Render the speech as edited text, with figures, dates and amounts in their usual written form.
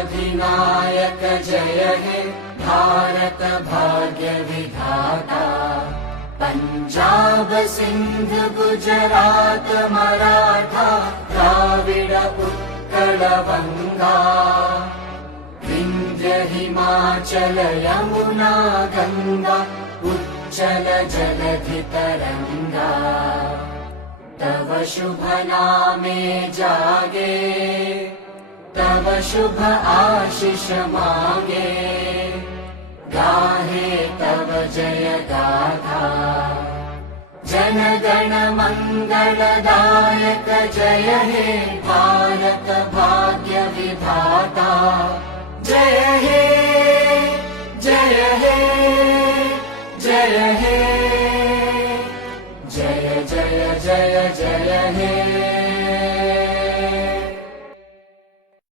अधिनायक जय हे भारत भाग्य विधाता। पंजाब सिंध गुजरात मराठा द्राविड उत्कल बंगा। विंध्य हिमाचल यमुना गंगा उच्चल जलधि तरंगा। तव शुभ नामे जागे तव शुभ आशीष मांगे। गाहे तव जय गाथा जन गण मंगलदायक जय हे भारत भाग्य